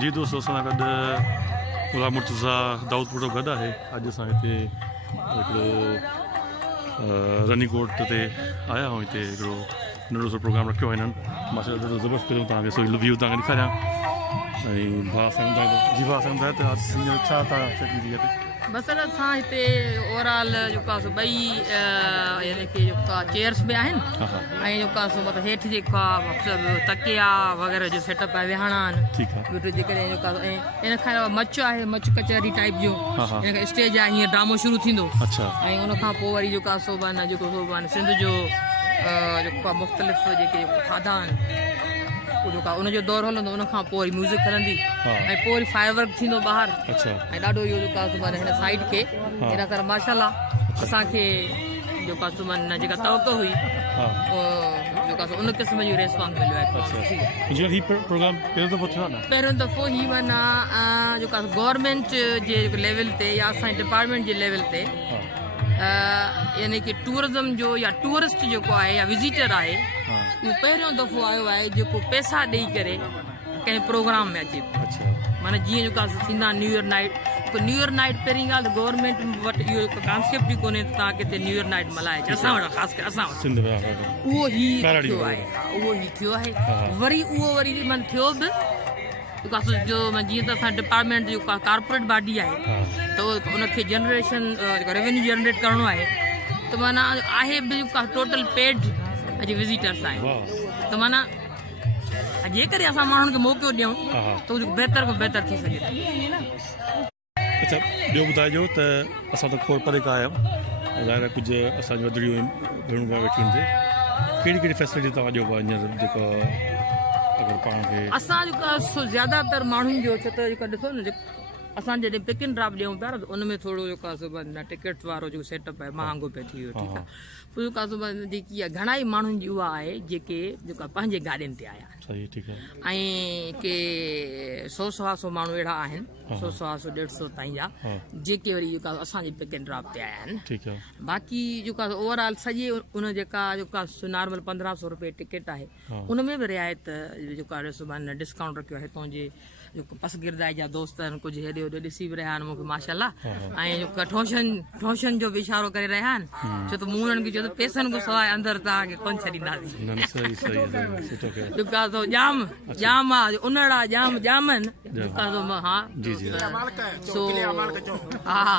जी दोस्तों असां सां गॾु गुलाम मुर्तज़ा दाऊदपुर गॾु आहे। अॼु असां हिते हिकिड़ो रनी कोट ते आया आहियूं। हिते हिकिड़ो नंढो सो प्रोग्राम रखियो आहे हिननि माशा ॾाढो ज़बरदस्तु कयूं तव्हांखे सो व्यू तव्हांखे ॾेखारियां। ऐं भाउ सम्झाए थो जी भाउ सम्झाए त हींअर छा तव्हां सेटिंग थी आहे बस असां हिते ओवरऑल जेका सो ॿई यानी की जेका चेयर्स बि आहिनि ऐं जेका सो मतिलबु हेठि जेका मतिलबु तकिया वग़ैरह जो सेटअप आहे विहाणा आहिनि। ठीकु आहे ॿियो जेकॾहिं जेका ऐं इन खां अलावा मच आहे मच कचहरी टाइप जो इन खां स्टेज आहे हीअं ड्रामो शुरू थींदो। अच्छा ऐं उन खां पोइ वरी जेका सो जेको सिंध जो जेको आहे मुख़्तलिफ़ जेके खाधा आहिनि उहो जेका उनजो दौरु हलंदो उन खां पोइ वरी म्यूज़िक हलंदी ऐं पोइ वरी फायर वर्क थींदो ॿाहिरि। अच्छा ऐं ॾाढो इहो जेका हिन साइड खे हिन तरह माशाल्लाह असांखे जेका जेका तवक़ो हुई जेका उन क़िस्म जो रेस्पॉन्स मिलियो आहे। पहिरियों दफ़ो ही माना जेका गवर्नमेंट जे लेवल ते या असांजे डिपार्टमेंट जे लेवल ते यानी की टूरिज़म जो या टूरिस्ट जेको आहे या विज़िटर आहे उहो पहिरियों दफ़ो आयो आहे जेको पैसा ॾेई करे कंहिं प्रोग्राम में अचे। माना जीअं जेका थींदा न्यू ईयर नाइट पहिरीं ॻाल्हि त गवर्नमेंट वटि इहो कॉन्सेप्ट ई कोन्हे त तव्हां किथे न्यू ईयर नाइट मल्हाए असां वटि ख़ासि करे असां वटि उहो ई थियो आहे। उहो ई थियो आहे वरी उहो वरी माना थियो बि जो जीअं त असां डिपार्टमेंट जो कॉर्पोरेट बॉडी आहे त उनखे जनरेशन रेवेन्यू जनरेट करिणो आहे त माना आहे बि टोटल पेड अॼु विज़िटर्स आहिनि त माना जेकॾहिं असां माण्हुनि खे मौक़ो ॾियूं त बहितर खां बहितर थी सघे। अच्छा ॿियो ॿुधाइजो त असां त खोड़ परे खां आया आहियूं ज़ाहिर आहे कुझु असांजो वधिड़ियूं घणियूं पिया वेठियूं आहिनि कहिड़ी कहिड़ी फैसिलिटी तव्हां ॾियो हींअर जेका अगरि पाण खे असां जेका ज़्यादातर माण्हुनि जो छो त जेका ॾिसो न असां जॾहिं पिक एंड ड्रॉप ॾियूं पिया न त उन में थोरो जेको आहे टिकट्स वारो जेको सेटअप आहे महांगो पियो थी वियो। ठीकु आहे पोइ जेका जेकी आहे घणा ई माण्हुनि जी उहा आहे जेके जेका पंहिंजे गाॾियुनि ते आया ऐं के 100-125 माण्हू अहिड़ा आहिनि 100-150 ताईं जा जेके वरी जेका असांजे पिक एंड ड्रॉप ते आया आहिनि। बाक़ी जेका ओवरऑल सॼे उन जेका नॉर्मल 1500 रुपए टिकट आहे उन में बि रिआयत जेका डिस्काउंट रखियो आहे हितां जे जेको पसगिरदाई जा दोस्त आहिनि कुझु हेॾे होॾे ॾिसी बि रहिया आहिनि मूंखे माशाल्लाह ऐं जेका ठोशन जो बि इशारो करे रहिया आहिनि छो त मूं उन्हनि खे चयो त पैसनि खां सवाइ अंदरि तव्हांखे कोन छॾींदासीं। जेका जाम आहे उनड़ा जाम आहिनि जेका हा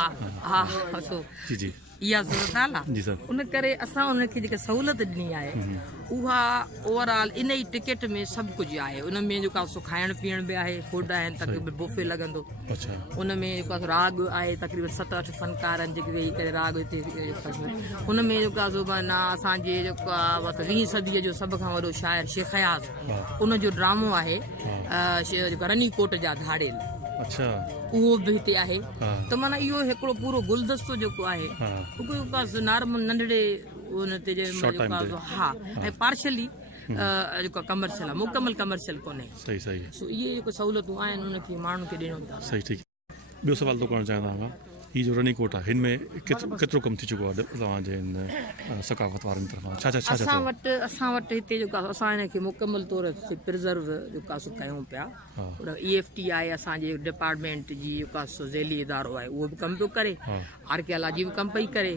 इहा ज़रूरत आहे न उन करे असां उनखे जेका सहूलियत ॾिनी आहे उहा ओवरऑल इन ई टिकट में सभु कुझु आहे। उन में जेका खाइण पीअण बि आहे फूड आहिनि तक़रीबन बुफे लॻंदो उन में जेका राग आहे तक़रीबन 7-8 फनकार आहिनि जेके वेही करे राग हिते उन में जेका माना असांजे जेका 20वीं सदीअ जो सभ खां वॾो शाइर शेख हयात उनजो ड्रामो आहे जेका रनी कोट जा धाड़ेल उहो बि हिते आहे त माना इहो हिकिड़ो पूरो गुलदस्तो जेको आहे नॉर्मल नंढड़े उन ते हा ऐं पार्शली जेको कमर्शियल आहे मुकमल कमर्शियल कोन्हे। सो इहे जेको सहूलियतूं आहिनि उनखे माण्हुनि खे ॾियणो था। ॿियो सवाल थो करणु चाहियां तव्हां हीअ जो रनी कोट आहे हिन में केतिरो कमु थी चुको आहे तव्हांजे हिन सकाफ़त वारनि तरफ़ां असां वटि हिते जेको असां हिनखे मुकमल तौर ते प्रिज़र्व जेका कयूं पिया EFT आहे असांजे डिपार्टमेंट जी जेका ज़ैली इदारो आहे उहो बि कमु पियो करे आर्कियोलॉजी बि कमु पई करे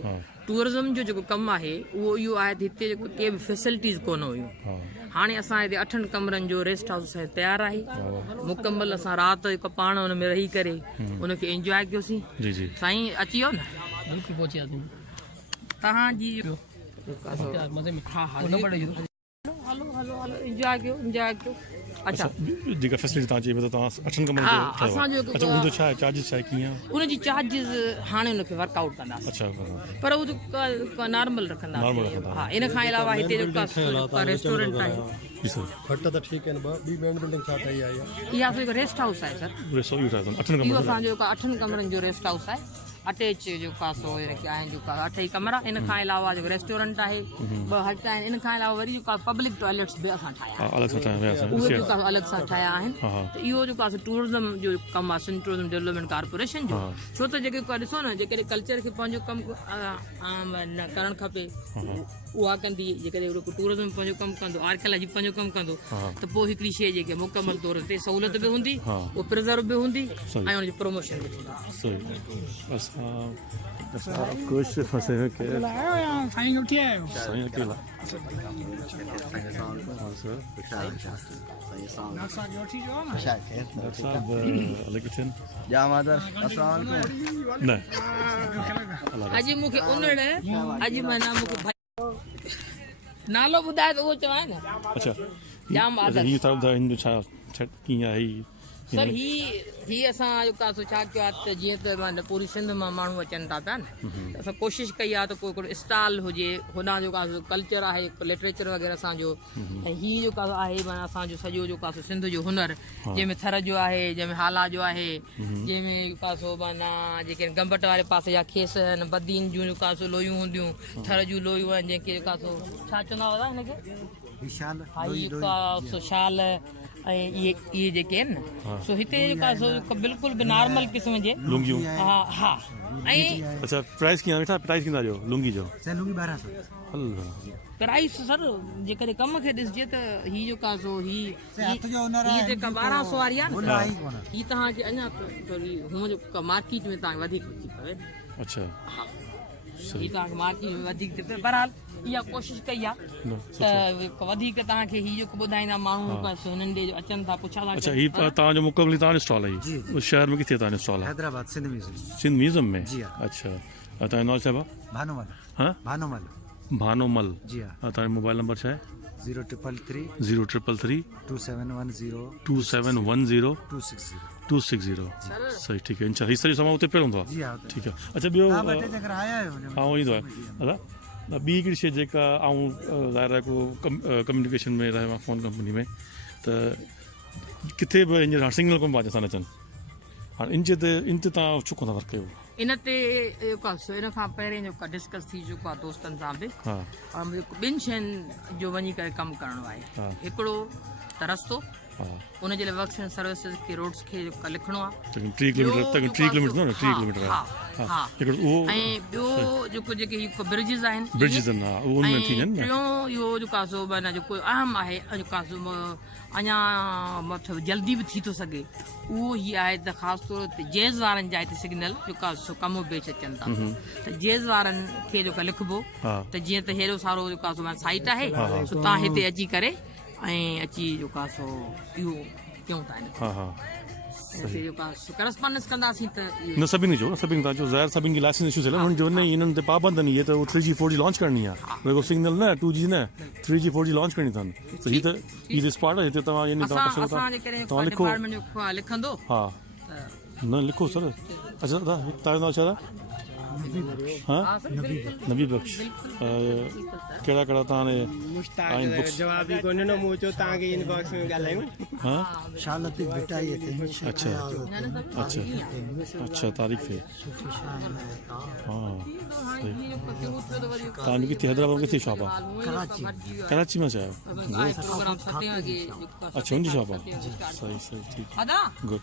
टूरिज़म जो जेको कमु आहे उहो इहो आहे त हिते जेको के बि फैसिलिटीज़ कोन हुयूं। हाणे असां हिते 8 कमरनि जो रेस्ट हाउस तयारु आहे मुकमल असां राति जेको पाण हुन में रही करे उनखे इंजॉय कयोसीं। साईं अची वियो न तव्हांजी इंजॉय कयो। अच्छा जेका फैसिलिटी तव्हां चई तव्हां 8 कमरनि जो अच्छा उनजो छा आहे चार्जिस छा आहे कीअं उनजी चार्जिस हाणे उनखे वर्कआउट कंदासीं पर उहो नॉर्मल रखंदासीं। हा इन खां अलावा हिते जेका रेस्टोरेंट आहे इहा रेस्ट हाउस आहे सर इहो असांजो 8 कमरनि जो रेस्ट हाउस आहे अटैच जेका आहिनि जेका 8 ई कमरा इन खां अलावा जेको रेस्टोरेंट आहे 2 हट आहिनि इन खां अलावा वरी जेका पब्लिक टॉयलेट्स बि असां ठाहिया उहे जेका अलॻि सां ठाहिया आहिनि त इहो जेको आहे टूरिज़म जो कमु आहे सिंध टूरिज़म डेवलपमेंट कॉर्पोरेशन जो छो त जेके ॾिसो न जेके कल्चर खे पंहिंजो कमु करणु खपे उहा कंदी जेकॾहिं टूरिज़म पंहिंजो कमु कंदो आर्कियोलॉजी पंहिंजो कमु कंदो त पोइ हिकिड़ी शइ जेके मुकमल तौर ते सहूलियत बि हूंदी उहो प्रिज़र्व बि हूंदी ऐं हुनजी प्रमोशन बि थींदी सही असां कोशिशि फसे में के साईं उठी आयो साईं अकेला नक्शा जो उठी जो ना साहब अलगिथिन जामादर अस्सलाम वालेकुम न अॼु मूंखे उनड़ अॼु माना मूंखे नालो ॿुधाए त उहो चवां न अच्छा जाम आदर हीअ तरफ़ हिन जो छा कीअं आहे सर ही असां जेका छा कयो आहे त जीअं त माना पूरी सिंध मां माण्हू अचनि था पिया न त असां कोशिशि कई आहे त कोई हिकिड़ो स्टॉल हुजे होॾां जेका कल्चर आहे लिटरेचर वग़ैरह असांजो ऐं हीअ जेका आहे माना असांजो सॼो जेका सिंध जो हुनर जंहिंमें थर जो आहे जंहिंमें हाला जो आहे जंहिंमें जेका माना जेके गंबट वारे पासे जा खेस आहिनि बदीन जूं जेका लोयूं हूंदियूं थर जूं लोयूं आहिनि जंहिंखे जेका छा चवंदा हुआ हिनखे शाल ऐं इहे जेके आहिनि न सो हिते जेका बिल्कुलु बि नॉर्मल क़िस्म जे लुंगियूं हा हा ऐं अच्छा प्राइस कीअं बेटा प्राइस कीअं था ॾियो लुंगी जो लुंगी 1200 प्राइस सर जेकॾहिं कम खे ॾिसजे त ही जेका हथ जो हुनर हीअ जेका 1200 वारी आहे न ही तव्हांखे अञा थोरी हूअं मार्केट में तव्हांखे वधीक थी पवे अच्छा ही तव्हांखे मार्केट में वधीक थी पवे बहरहाल इहा कोशिशि कई आहे त वधीक तव्हांखे हीअ जेको ॿुधाईंदा माण्हू हिननि ॾे अचनि था पुछा था अच्छा हीअ तव्हांजो मुकमली तव्हांजो स्टॉल आहे उस शहर में किथे तव्हांजो स्टॉल आहे हैदराबाद सिंध म्यूजियम सिंध म्यूजियम में जी हाँ। अच्छा तव्हांजो नालो छा आहे भानुमल हाँ भानुमल भानोमल जी हाँ तव्हांजो मोबाइल नंबर छा आहे 0333 0333 2710 2710 260 260 सही ठीकु आहे इंशाल्लाह हीअ सॼो सामान उते पियो हूंदो आहे जी हाँ उते। ठीकु आहे अच्छा ॿियो आप अटे जगह आया है हा ईंदो आहे दादा ॿी हिकिड़ी शइ जेका आऊं ज़ाहिर आहे को कम्युनिकेशन में रहियो आहे फ़ोन कंपनी में त किथे बि हींअर हाणे सिग्नल कोन पिया अचनि अचनि हाणे इन ते तव्हां छो कोन वर्क कयो इन ते जेको आहे इन खां पहिरें जेको आहे डिस्कस थी चुको आहे दोस्तनि सां बि हा ॿिनि शयुनि जो वञी करे कमु करिणो आहे हिकिड़ो त रस्तो हा उनजे लाइ वर्क्स एंड सर्विसिस खे रोड्स खे लिखणो आहे 3 किलोमीटर न 3 किलोमीटर हा हा हिकिड़ो उहो ऐं ॿियो जेको जेके ब्रिजिस आहिनि ब्रिजिस आहिनि हा उहो उनमें थी वञनि न टियों इहो जेको आहे माना जेको अहम आहे जेको आहे अञा मतिलबु जल्दी बि थी थो सघे उहो ई आहे त ख़ासि तौर ते जेज़ वारनि जा हिते सिग्नल जेको आहे कमो बेच अचनि था त जेज़ वारनि खे जेको लिखिबो त जीअं त हेॾो सारो जेको आहे साइट आहे तव्हां हिते अची करे ऐं अची जेको आहे इहो कयूं था हा हा जेको आहे करस्पॉन्डेंस कंदासीं त न सभिनी जो सभिनी तव्हांजो ज़ाहिर सभिनी खे लाइसेंस इशू थियल हुननि जो न इन्हनि ते पाबंद आहिनि इहे त 3G 4G लॉन्च करणी आहे रुगो सिग्नल न 2G न 3G 4G लॉन्च करणी अथनि त हीअ त स्पॉट आहे हिते तव्हां यानी तव्हां लिखो लिखंदो हा न लिखो सर अच्छा दादा तव्हांजो नालो छा आहे हाँ नबी बख्श कहिड़ा कहिड़ा तव्हां आहिनि बुक्स जवाब ई कोन्हे न मूं चयो तव्हांखे इनबॉक्स में ॻाल्हायूं हाँ शालती बिटाई अच्छा अच्छा अच्छा तारीख़ ते हाँ तव्हांजो किथे हैदराबाद किथे शॉप आहे कराची में चाहियो अच्छा उनजी शॉप आहे सही सही ठीकु गुड